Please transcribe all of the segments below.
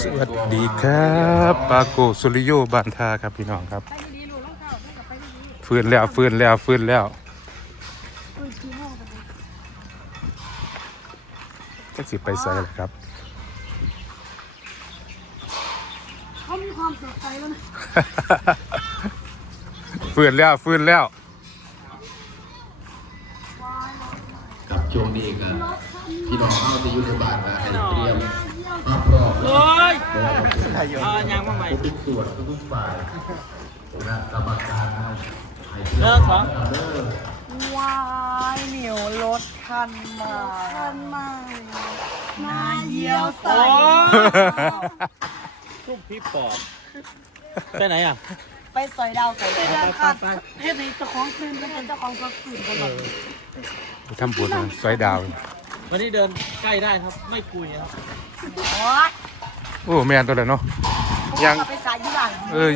สวัสดีครับปาโกสุริโยบันทาครับพี่น้องครับไปดีๆลูกรองเท้าไม่กลับไปดีฟื้นแล้วฟื้นแล้วฟื้นแล้วๆอุ้ยขี้ห้องไปเลยจะสิไปใส่เลยครับเขามีความสดใสแล้วนะฟื้นแล้วฟื้นแล้วกับช่วงนี้กัน พี่น้องเข้าที่อยู่ในบ้านนะให้เตรียมภาพรอบโอ้ยแล้วอ่ายังมาใหม่ทุกส่วนทุกฝ่ายคณะกรรมการนะให้เตรียเลิมกเหรอเด้อวายเหนียวรถคันมาทันมากนาเยี่ยวใสโอ้ทุกพี่ปอบไปไหนอะ ไปสอยดาวใส่ไปเดินค่ะไปเฮ็ดให้เจ้าของคืนเป็นเจ้าของก็คืนกันหมดทำบุญนะสวยดาว วันนี้เดินใกล้ได้ครับ ไม่กุยครับโอ๊ยโอ้แมนตัวเลยเนาะ ยัง ไปสายยี่หลังเอ้ย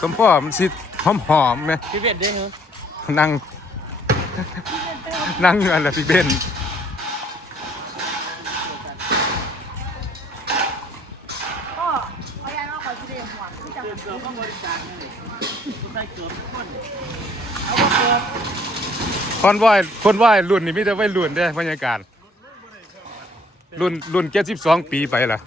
สมพ่อมันสิหอมหอมๆไหมพี่เวทได้เหรอนั่ง นั่งเงินแหละพี่เบนก็พยายามเอาไปที่เดียวหัวที่จะเกือบต้องบริจาคนี่คุณได้เกือบทุกคนคนว่ายคนว่ายรุ่นนี่มีแต่วัยรุ่นเด้บรรยากาศ รุ่นรุ่นเจ็ดสิบสองปีไปล่ะ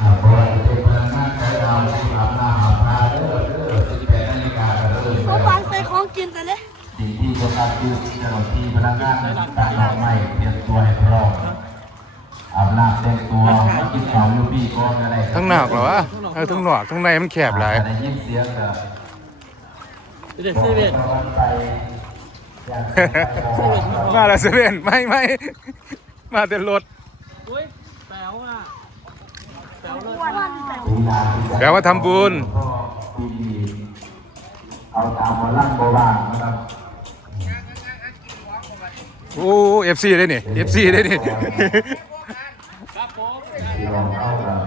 อ่าเพราะว่าจะเป็นพนักงานใช้ดาวที่อาบน้ำอาบท่าเด้อเด้อที่แปดนาฬิกาเด้อเขาวางใส่ของกินแต่เลยสิ่งที่ประกาศคือเจ้าหน้าที่พนักงานต่างๆไม่เตรียมตัวให้พร้อมอาบน้ำแต่งตัวมากินข้าวอยู่พี่ก่อนอะไรทั้งนอกเหรอวะเออทั้งนอกทั้งในมันแคบหลายได้ยินเสียงก็พี่เวทพี่ เวทไปอย่างมาแล้วเซเว่นไม่ไม่มาแต่รถอุ้ยแป๋วอะแป๋วเลยลีลาที่จะแปลว่าทำบุญก็ดีเอาตามหมอลั่นโบราณนะครับโอ้เอฟซีได้นี่เอฟซีได้นี่ครับผมที่ลองเข้ากับ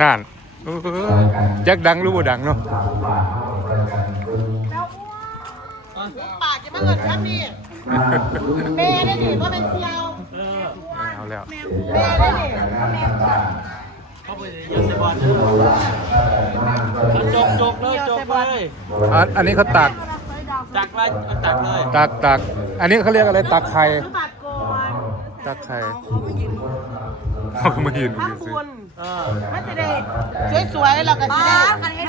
นั่นเออจักดังรู้บ่ดังเนาะาวบ้านเข้าไปกันเบิ่งปากจะมาเงินฉันนี่มาดูแม่ได้ดิว่าเป็นเซียวเอาแล้วแม่ได้ดิงานต่างเขาไปในยูเซบอลเด้ๆอโบาณถ้าแต่มาก็จกจกเลยจกเลยอันนี้เขาตักจักเลยตักเลย ตักตักอันนี้เขาเรียกอะไรตักไข่ ตักไข่เขามายืนเขาก็มายืนอยู่ทำสิบุญเออมันจะได้สวยๆแล้วก็จะไ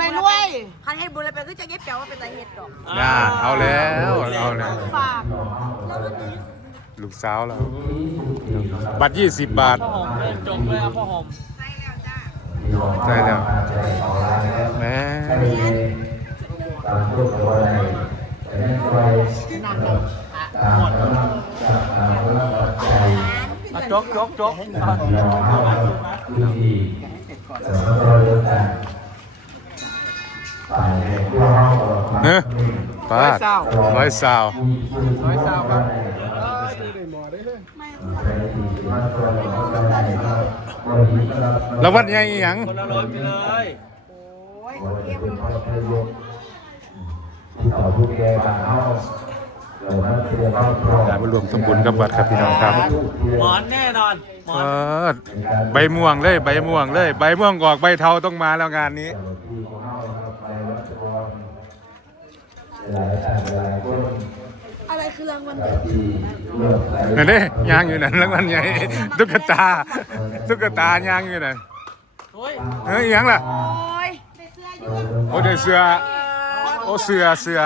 ด้รวยๆคันเฮ็ดบุญแล้วไปคือจะเย็บแปลว่าเป็นตาเฮ็ดดอกน่าเอาแล้วเอาแล้วฝากลูกสาวแล้วบัตรยี่สิบบาทพ่อหอมเลยจกเลยเอาพ่อหอมใช่แล้วแม่ตามพูดกับว่าอะไรจะได้ อะจกจกจกยอมเข้าพื้นที่แต่ว่าเราจะแต่ฝ่ายในพวกเราเฮ้ยป้าดร้อยสา มันเตรียมความพร้อมารวมทำบุญกับวัดครับพี่น้องครับหมอนแน่นอนหมอนใบม่วงเลย ใบม่วงเลย ใบม่วงออกใบเทาต้องมาแล้วงานนี้อะไรคือรางวัลที่เนั่นเด้ยางอยู่นั่นแล้วมันใหญ่ตุ๊กตาตุ๊กตายางอยู่นั่นเฮ้ยยังล่ะโอ้ยเสื้อยู่โอ้เสือโอ้เสือเสือ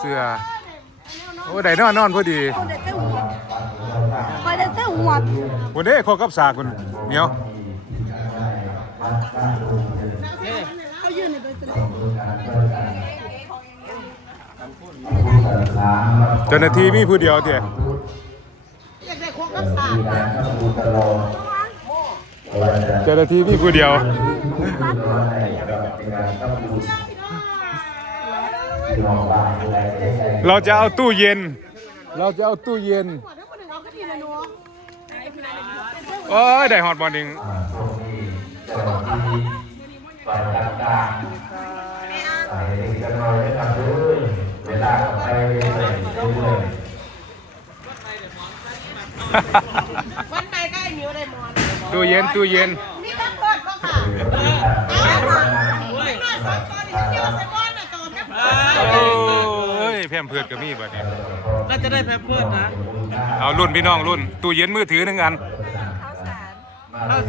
เสือโอ้ได้นอนนอนพอดีคนได้แต่หัวคอยได้แต่หัววันนี้ขอกับสากคุณเหนียวเอ๊ะเขายืนในเป็นสเจ้าหน้าที่มีผู้เดียวเดียอยากได้ควงกับสากที่การทำบุญตลอดว่าจะเจ้าหน้าที่มีผู้เดียว เราจะเอาตู้เย็น เราจะเอาตู้เย็นหัวทั้งหมดเอาก็ดีนะหนูโอ้ยได้ฮอตบอลหนึ่งอ่าตรงนี้เจ้าหน้าที่โฝ่ายต่างๆไปกันหน่อยนะครับเด้อเวลาก็ไปเรื่อยๆเรื่อยๆวันไหนก็ไอ้มิวได้หมอนตู้เย็นตู้เย็น มเพื่อนก็มีบัดนี้ น่าจะได้แพมเพิร์ดนะเอารุ่นพี่น้องรุ่น ตู้เย็นมือถือหนึ่งอัน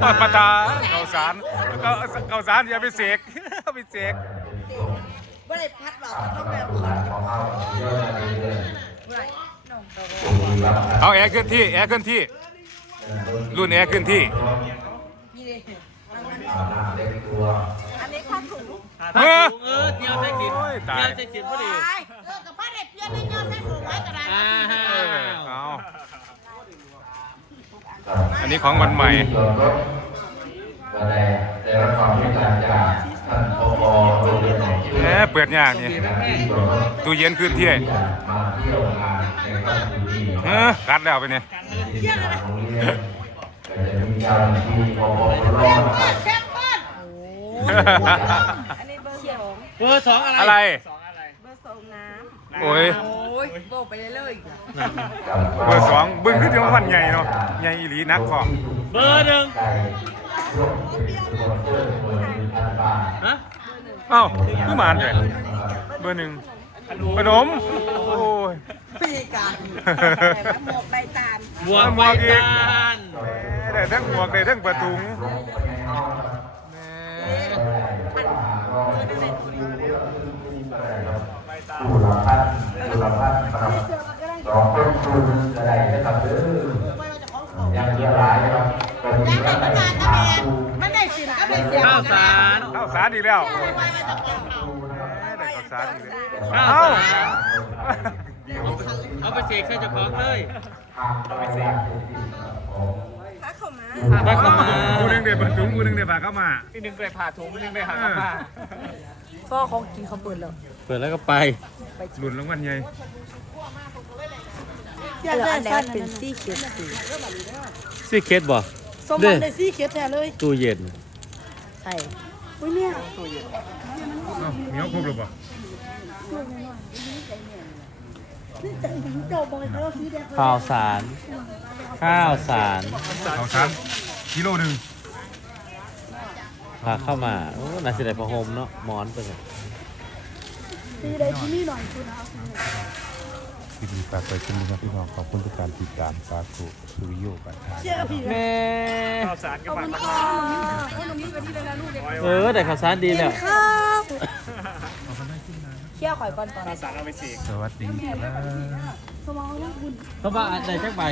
ทอดปลาตาเกาสารเกาเกาสารอย่าไปเสก เอาไปเสกไม่ได้พัดหรอกต้องแบบเอาแอร์ขึ้นที่แอร์ขึ้นที่ รุ่นแอร์ขึ้นที่อันนี้ข้าวถุงเฮ้อเออเดียวใส่สินโอ้ยตายเดียวใส่สินพอดีไปเออ กับพ่อเด็กเพี้ยนได้เยอะใส่ถุงไว้ก็ได้อ่าฮะเออเอาอันนี้ของวันใหม่ ก็ได้ได้รับความเมตตาจากท่านผอโรงเรียนของชื่อแหมเปิดยากนี่ตู้เย็นขึ้นที่มาเที่ยวงานในค่ำคืนนี้เออกัดแล้วไปเนี่ยที่โรงเรียนก็จะมีเจ้าหน้าที่ปปรนะครับแซ่บเปิ้ลเบอร์สองอะไร อะไรเบอร์สองน้ โอ้ยำโอ้ยโบกไปเรื่อยเบอร์สองบึ้งขึ้นที่วันใหญ่เนาะใหญ่อีหลีนักพอเบอร์หนึ่งได้ร่วมเป็นสปอนเซอร์เงินหนึ่งพันบาทฮะเอ้าคือหมานเลยเบอร์หนึ่งขนมโอ้ยๆพี่กันแต่ว่าหมวกใบตาลบวกใบตาลได้ทั้งหมวกได้ทั้งประตุงผู้ นผู้รับพันครับสองคนคุณจะได้นะครับเด้อยังเยอะหลายครับก็มีแล้วว่าแต่ได้ประกาศหาทะเบียนผู้ไม่ได้สินก็ได้เสียข้าวสารข้าวสารอีกแล้วไม่ว่าจะเปิดเราได้ข้าวสารอีกแล้วข้าวเอ้าสารเอาไปเสกใส่เจ้าของเลยทางไปเสียถ้าเข้ามาไปเข้ามากูนึงได้ประตุงกูนึงได้ปากเข้ามาพี่หนึ่งไปผ่าถุงพี่หนึ่งไปหาข้าวมาพ่อเขากินเขาเปิดแล้วเปิดแล้วก็ไปหลุนรางวัลใหญ่อยากได้สั้นเป็นซี่เขียดสีซี่เคสบ่สมบัติในซี่เขียดแท้เลยตู้เย็นใช่อุ้ยเนี่ยเอ้าเหนียวครบหรือเปล่าเจ้าบอกเลยว่าสีแดงข้าวสาร ข้าวสารข้าวสารกิโลหนึ่งพาเข้ามาโอ้น่าเสียดายพระโฮมเนาะหมอนไปเลย สีแดงที่นี่หน่อยคุณเอาที่ดีฝากไปขึ้นนะครับพี่น้องขอบคุณทุกการติดตามสาธุสุริโยกันทางเชื่อพี่แม่ข้าวสารกับผักข้าวให้ตรงนี้ไปที่เลยนะลูกเด็กเออแต่ข้าวสารดีแล้วข้าวเชี่ยวข่อยก่อนก่อนข้าวสารเอาไปเสกสวัสดีครับ สมองลูกบุญเพราะว่าอันใดจักใบ